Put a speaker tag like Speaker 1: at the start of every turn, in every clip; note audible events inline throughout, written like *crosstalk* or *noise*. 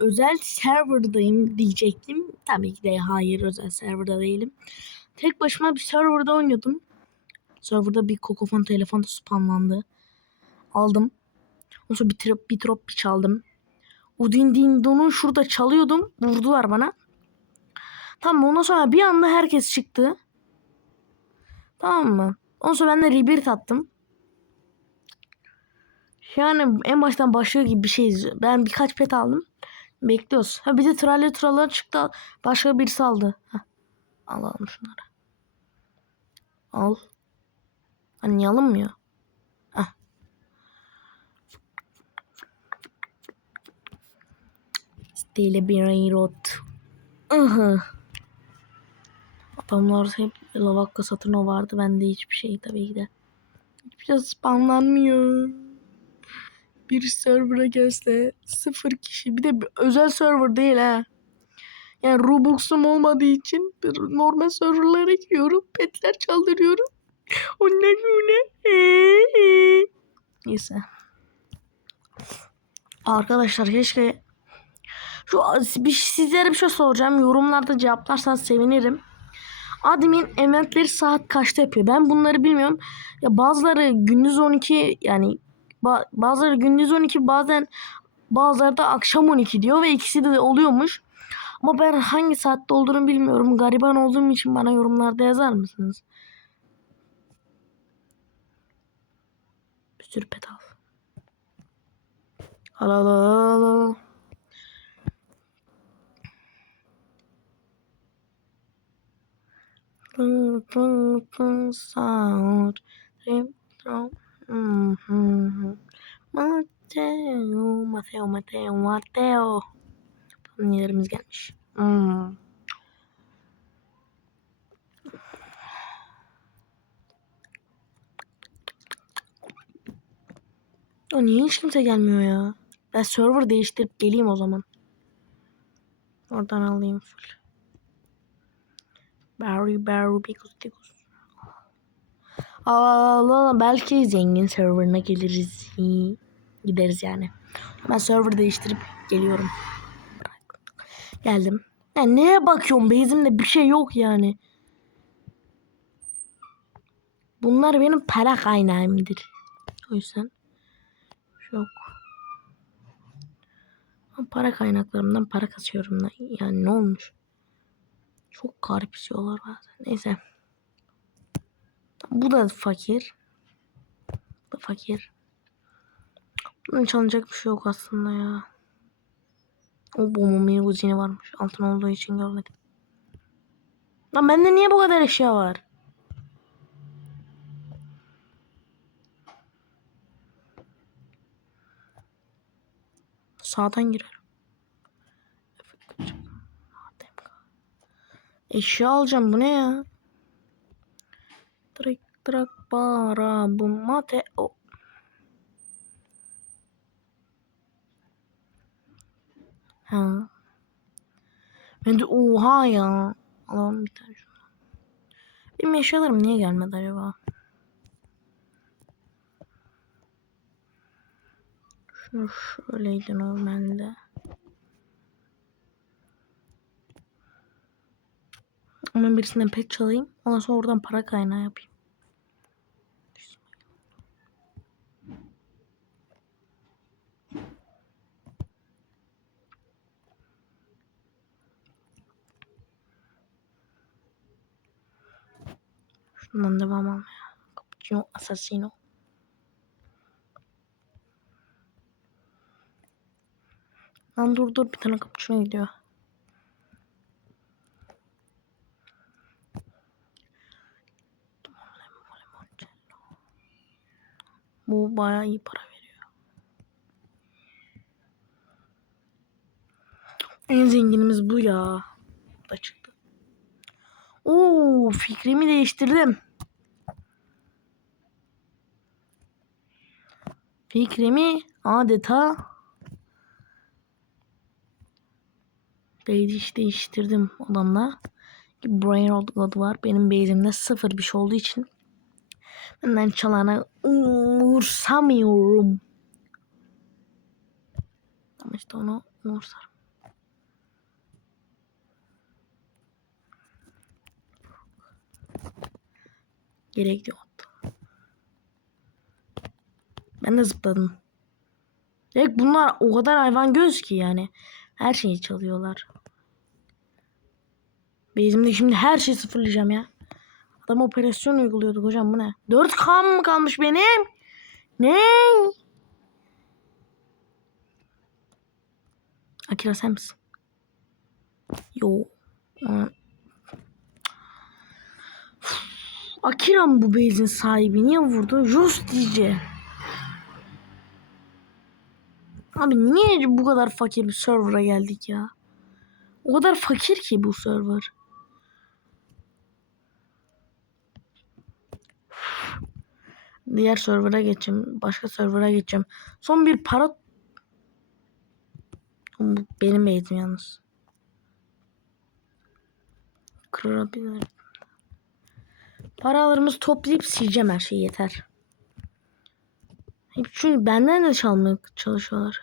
Speaker 1: özel serverdayım diyecektim. Tabii ki de hayır özel serverda değilim. Tek başıma bir serverda oynuyordum. Serverda bir kokofon telefon spamlandı. Aldım. Ondan sonra bir trop bir trop bir çaldım. O din din donun şurada çalıyordum. Vurdular bana. Tamam ondan sonra bir anda herkes çıktı. Tamam mı? Ondan sonra ben de rebirth attım. Yani en baştan başlıyor gibi bir şeyiz. Ben birkaç pet aldım. Bekliyoruz. Ha bir de tralya tralar çıktı. Başka birisi aldı. Heh. Alalım şunları. Al. Hani niye alınmıyor? Heh. Stile bir rot. Ihı. Adamlar hep lavakka satın vardı. Bende hiçbir şey tabii ki de. Hiçbir şey spamlanmıyor. Bir server'a gelse sıfır kişi. Bir de bir özel server değil ha. Yani Robux'um olmadığı için normal serverlara giriyorum. Petler çaldırıyorum. *laughs* Ondan sonra Neyse. Arkadaşlar keşke şu bir, sizlere bir şey soracağım. Yorumlarda cevaplarsanız sevinirim. Admin eventleri saat kaçta yapıyor? Ben bunları bilmiyorum. Ya bazıları gündüz 12 yani ba- bazıları gündüz 12 bazen bazıları da akşam 12 diyor ve ikisi de oluyormuş. Ama ben hangi saatte olduğunu bilmiyorum. Gariban olduğum için bana yorumlarda yazar mısınız? Bir sürü pet al. Al al al al. Tın tın tın sound. Tın tın. Hmm, hmm, hmm. Mateo, Mateo, Mateo, Mateo. Yerimiz gelmiş. Hmm. O niye hiç kimse gelmiyor ya? Ben server değiştirip geleyim o zaman. Oradan alayım full. Barry Barry Bikus Dikus. Allah belki zengin serverına geliriz. Gideriz yani. Ben server değiştirip geliyorum. Geldim. Yani neye bakıyorum? Base'imde bir şey yok yani. Bunlar benim para kaynağımdır. O yüzden yok. Para kaynaklarımdan para kasıyorum da. Yani ne olmuş? Çok garip istiyorlar bazen. Neyse. Bu da fakir. Bu da fakir. Bunun çalınacak bir şey yok aslında ya. O bomba uzini varmış. Altın olduğu için görmedim. Lan bende niye bu kadar eşya var? Sağdan girerim. Eşya alacağım. Bu ne ya? Trik trak para bu mate. Ha. Ben de oha ya. Alalım bir tane şunu. Benim eşyalarım niye gelmedi acaba? Şunu şöyleydi normalde. Onun birisinden pet çalayım. Ondan sonra oradan para kaynağı yapayım. Devam almaya. Cappuccino Assassino. Lan dur dur bir tane cappuccino gidiyor. Bu bayağı iyi para veriyor. En zenginimiz bu ya. Da çıktı. Oo, fikrimi değiştirdim. fikrimi adeta Base değiştirdim odamla. Brain Old God var. Benim base'imde sıfır bir şey olduğu için benden çalana umursamıyorum. Ama işte onu umursarım. Gerek yok. Ben de zıpladım. Direkt bunlar o kadar hayvan göz ki yani. Her şeyi çalıyorlar. Bezimde şimdi her şeyi sıfırlayacağım ya. Adam operasyon uyguluyorduk hocam bu ne? 4K mı kalmış benim? Ne? Akira sen misin? Yo. Aa. Akira mı bu base'in sahibi? Niye vurdu? Just diyece. Abi niye bu kadar fakir bir server'a geldik ya? O kadar fakir ki bu server. Diğer server'a geçeceğim. Başka server'a geçeceğim. Son bir para... Benim base'im yalnız. Kırabilirim. Paralarımızı toplayıp sileceğim her şey yeter. Çünkü benden de çalmaya çalışıyorlar.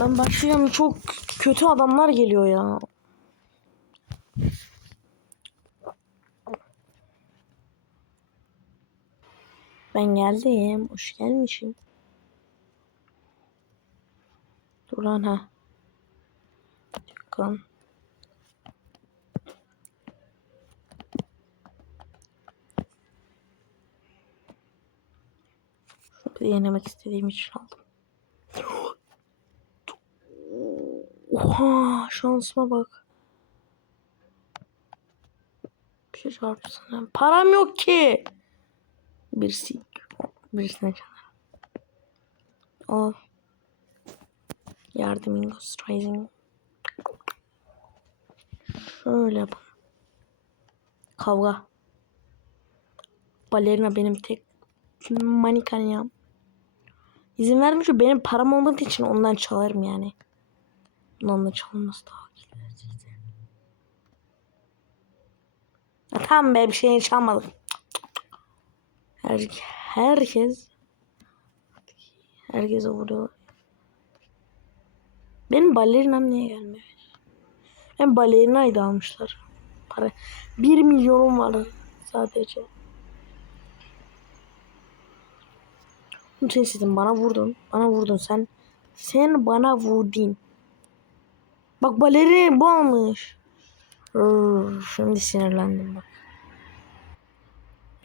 Speaker 1: Ben başlıyorum çok kötü adamlar geliyor ya. Ben geldim. Hoş gelmişim. Dur lan ha. Bakalım. Şunu denemek istediğim için aldım. Oha şansıma bak. Bir şey çarpsana. Param yok ki. Birisi. Birisine çalar. Al. Yardım Ingos Rising. Şöyle yapalım. Kavga. Balerina benim tek manikanyam. İzin vermiş benim param olmadığı için ondan çalarım yani. Bundan da çalınması daha güzel. Ya tamam be bir şey çalmadık. Her, herkes herkese vuruyor. Benim balerinam niye gelmiyor? Ben balerinayı da almışlar. Para. 1 milyonum var sadece. Bunu sen istedin bana vurdun. Bana vurdun sen. Sen bana vurdun. Bak balerin bu almış. Şimdi sinirlendim bak.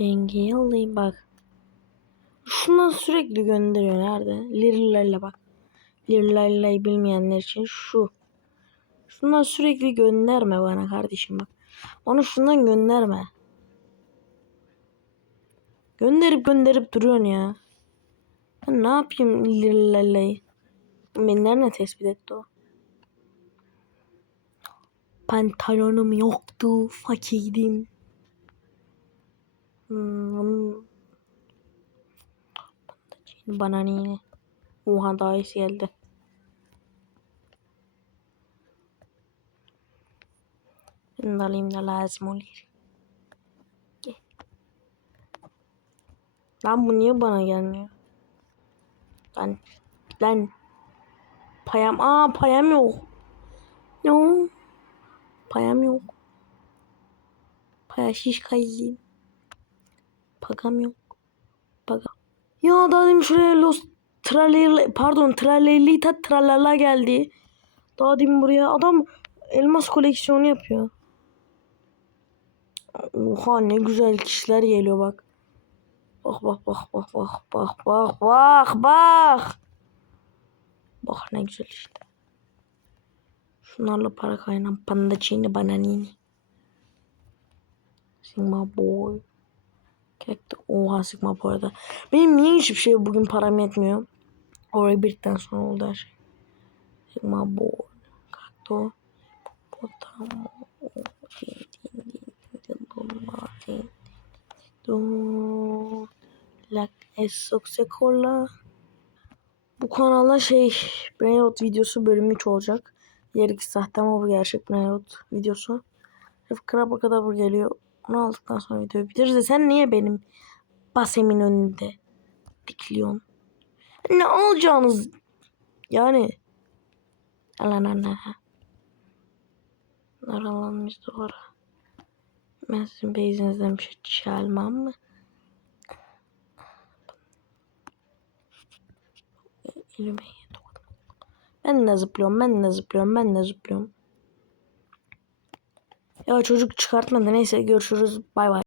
Speaker 1: Rengi alayım bak. Şundan sürekli gönderiyor nerede? Lirilerle bak. Lirilerle bilmeyenler için şu. Şundan sürekli gönderme bana kardeşim bak. Onu şundan gönderme. Gönderip gönderip duruyorsun ya. Ben ne yapayım lirilerle? Beni nereden tespit etti o? Pantolonum yoktu. Fakirdim. Hmm. Bana niye? Oha daha iyisi geldi. Bunu da alayım lazım olur. Gel. Lan bu niye bana gelmiyor? Lan. Lan. Payam. Aa payam yok. No. Payam yok. Paya şiş kayızlıyım. Pagam yok. Pagam. Ya daha demin şuraya Los Traler pardon Tralerlita Tralala geldi. Daha demin buraya adam elmas koleksiyonu yapıyor. Oha ne güzel kişiler geliyor bak. Bak bak bak bak bak bak bak bak bak. Bak ne güzel işte. Şunlarla para kaynan pandacini bananini. Sigma boy. Kekte oha Sigma bu arada. Benim niye hiçbir şey bugün param yetmiyor? Oraya birden sonra oldu her şey. Sigma boy. Kakto. Potamo. Like Esoksekola. Bu kanalda şey Brainrot videosu bölümü 3 olacak. Diğer ikisi sahte ama bu gerçek Brainrot videosu. Kraba kadar geliyor. Onu aldıktan sonra videoyu bitiririz de sen niye benim basemin önünde dikliyorsun? Ne alacağınız Yani. Alan ana. Naralanmış duvara. Ben sizin beyzinizden bir şey çalmam mı? Ben de zıplıyorum, ben de zıplıyorum, ben de zıplıyorum. Ya çocuk çıkartmadı. Neyse görüşürüz. Bay bay.